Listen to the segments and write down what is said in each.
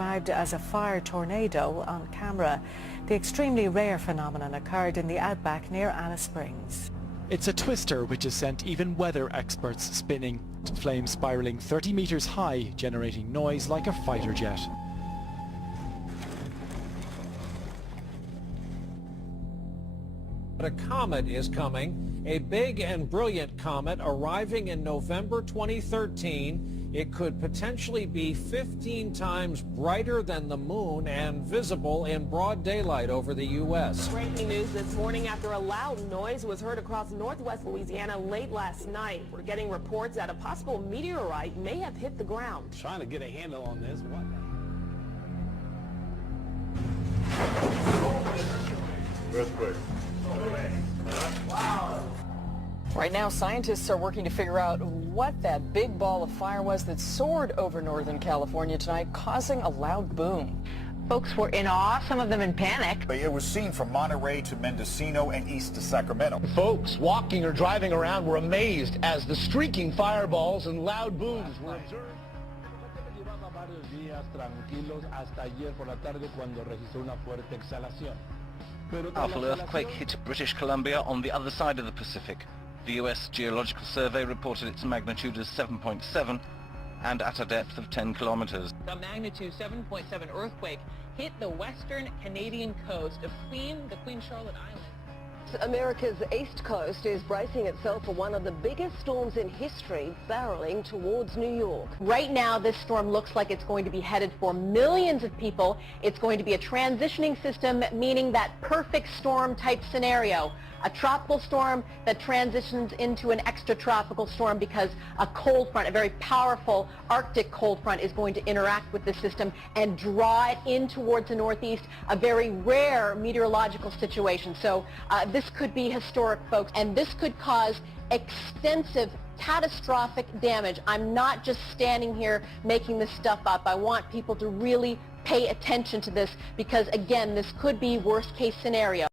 described as a fire tornado on camera. The extremely rare phenomenon occurred in the outback near Alice Springs. It's a twister which has sent even weather experts spinning, flames spiralling 30 meters high, generating noise like a fighter jet. But a comet is coming, a big and brilliant comet arriving in November 2013. It could potentially be 15 times brighter than the moon and visible in broad daylight over the U.S. Breaking news this morning after a loud noise was heard across northwest Louisiana late last night. We're getting reports that a possible meteorite may have hit the ground. Trying to get a handle on this. What? Earthquake. Right now, scientists are working to figure out what that big ball of fire was that soared over Northern California tonight, causing a loud boom. Folks were in awe, some of them in panic. It was seen from Monterey to Mendocino and east to Sacramento. Folks walking or driving around were amazed as the streaking fireballs and loud booms were observed. Powerful earthquake hit British Columbia on the other side of the Pacific. The US Geological Survey reported its magnitude as 7.7 and at a depth of 10 kilometers. The magnitude 7.7 earthquake hit the western Canadian coast of the Queen Charlotte Islands. America's east coast is bracing itself for one of the biggest storms in history, barreling towards New York. Right now, this storm looks like it's going to be headed for millions of people. It's going to be a transitioning system, meaning that perfect storm type scenario. A tropical storm that transitions into an extratropical storm because a cold front, a very powerful Arctic cold front, is going to interact with the system and draw it in towards the northeast, a very rare meteorological situation. So this could be historic, folks, and this could cause extensive catastrophic damage. I'm not just standing here making this stuff up. I want people to really pay attention to this because, again, this could be worst case scenario.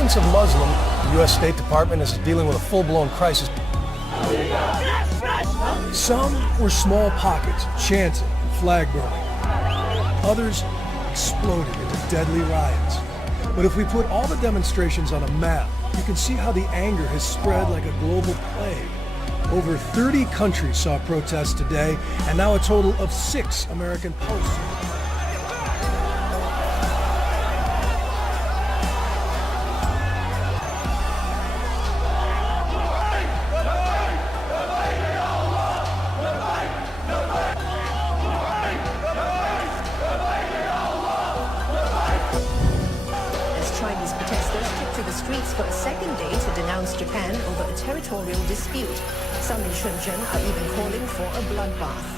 Of Muslim, the U.S. State Department is dealing with a full-blown crisis. Some were small pockets, chanting and flag burning. Others exploded into deadly riots. But if we put all the demonstrations on a map, you can see how the anger has spread like a global plague. Over 30 countries saw protests today, and now a total of 6 American posts. For a second day to denounce Japan over a territorial dispute. Some in Shenzhen are even calling for a bloodbath.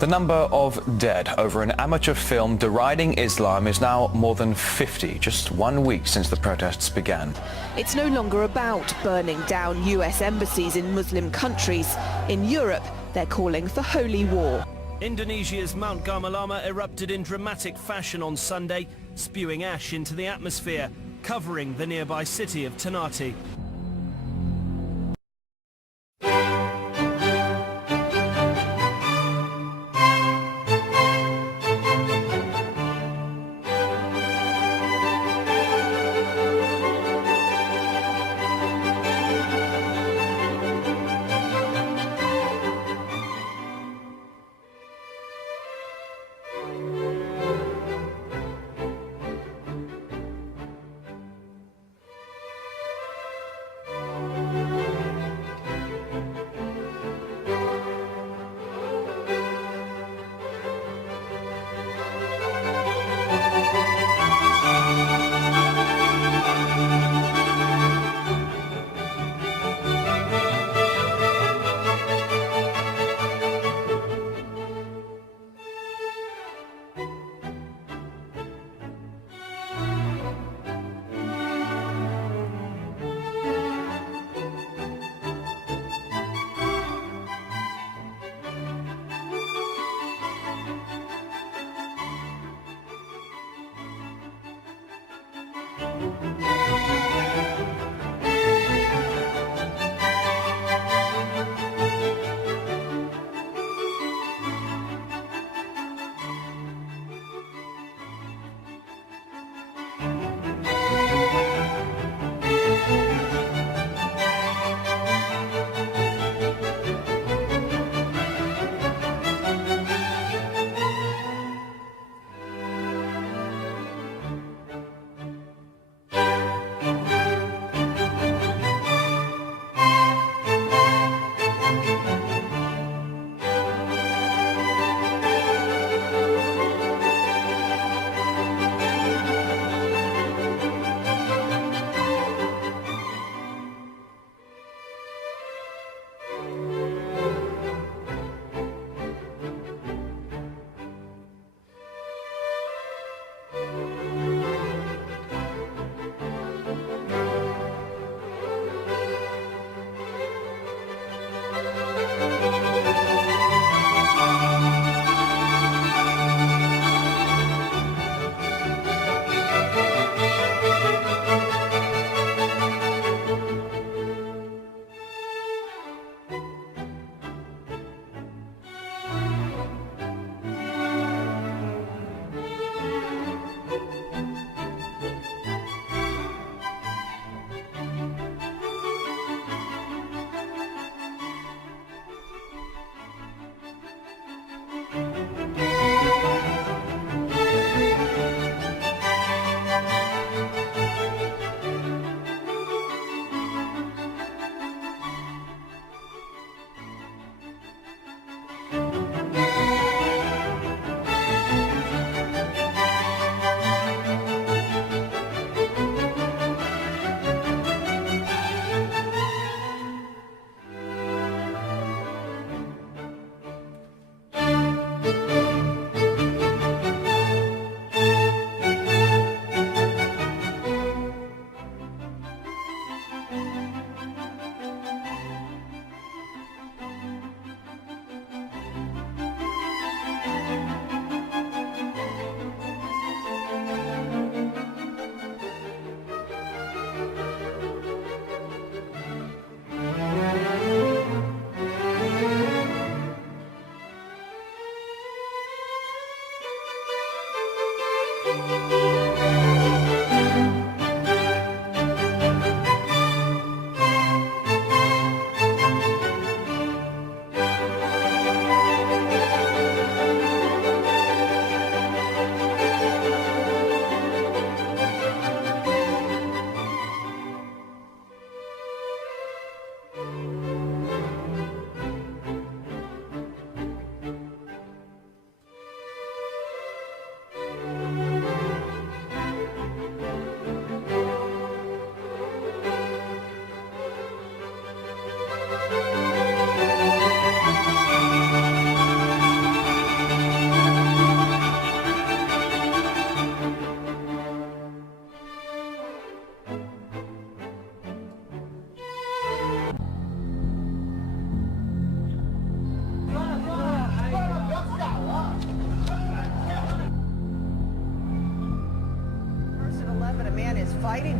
The number of dead over an amateur film deriding Islam is now more than 50, just 1 week since the protests began. It's no longer about burning down US embassies in Muslim countries. In Europe, they're calling for holy war. Indonesia's Mount Gamalama erupted in dramatic fashion on Sunday, spewing ash into the atmosphere, covering the nearby city of Ternate.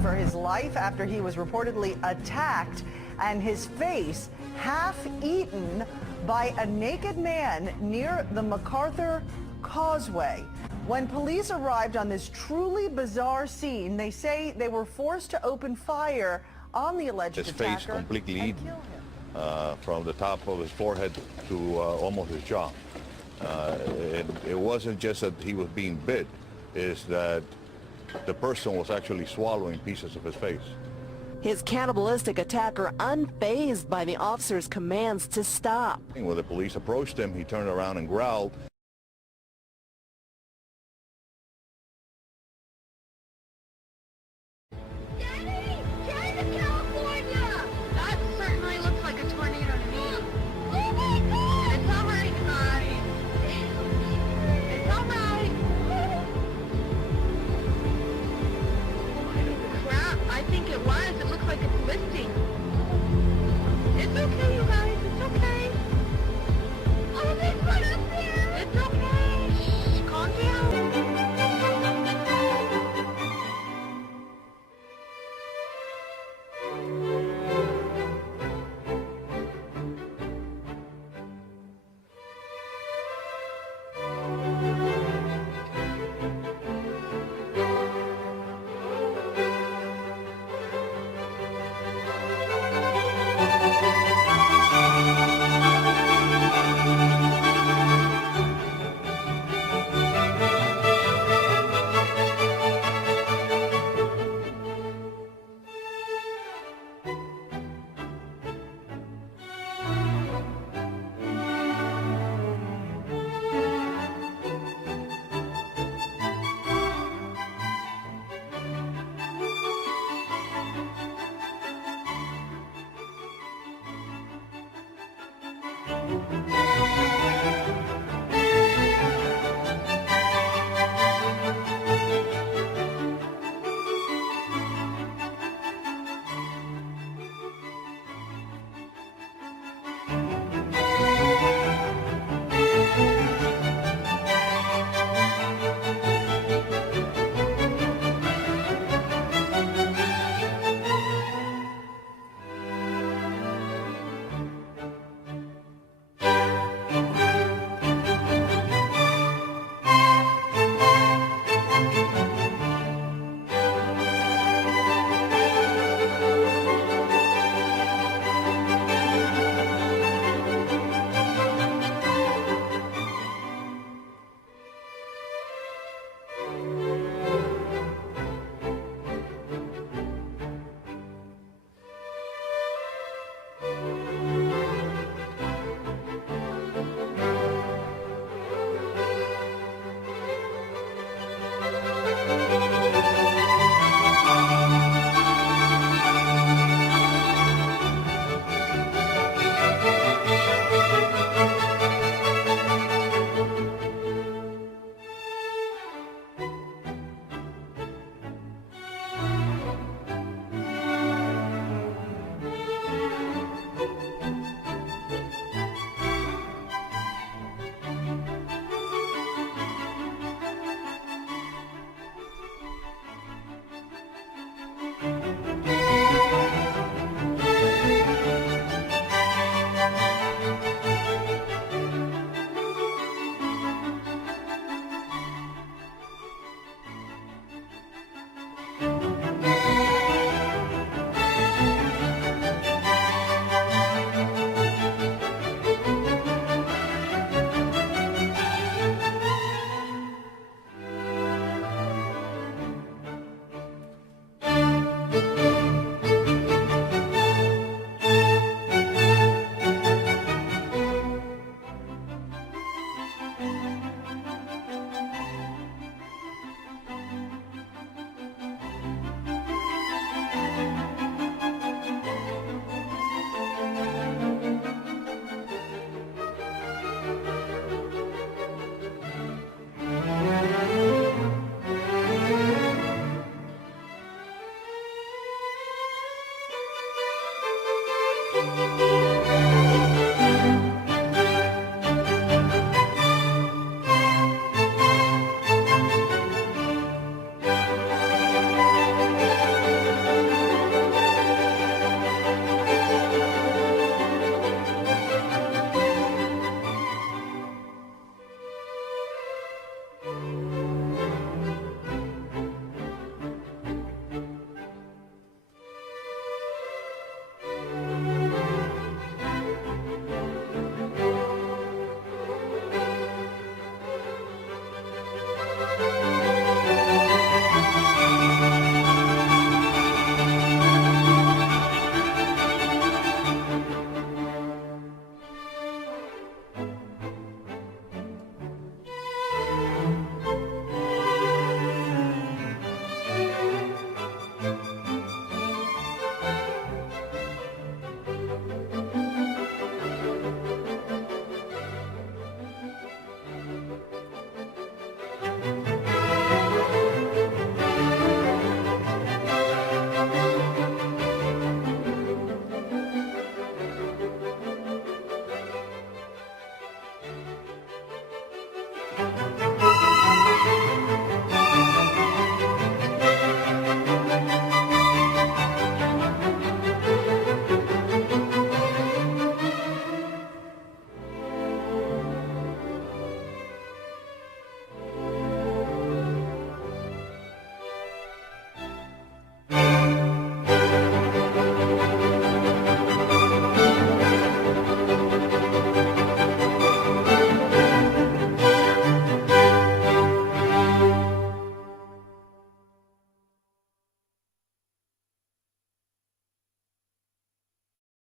for his life after he was reportedly attacked and his face half-eaten by a naked man near the MacArthur Causeway. When police arrived on this truly bizarre scene, they say they were forced to open fire on the alleged his attacker. His face completely eaten, from the top of his forehead to almost his jaw. It wasn't just that he was being bit, it's that the person was actually swallowing pieces of his face. His cannibalistic attacker unfazed by the officer's commands to stop. When the police approached him, he turned around and growled. Música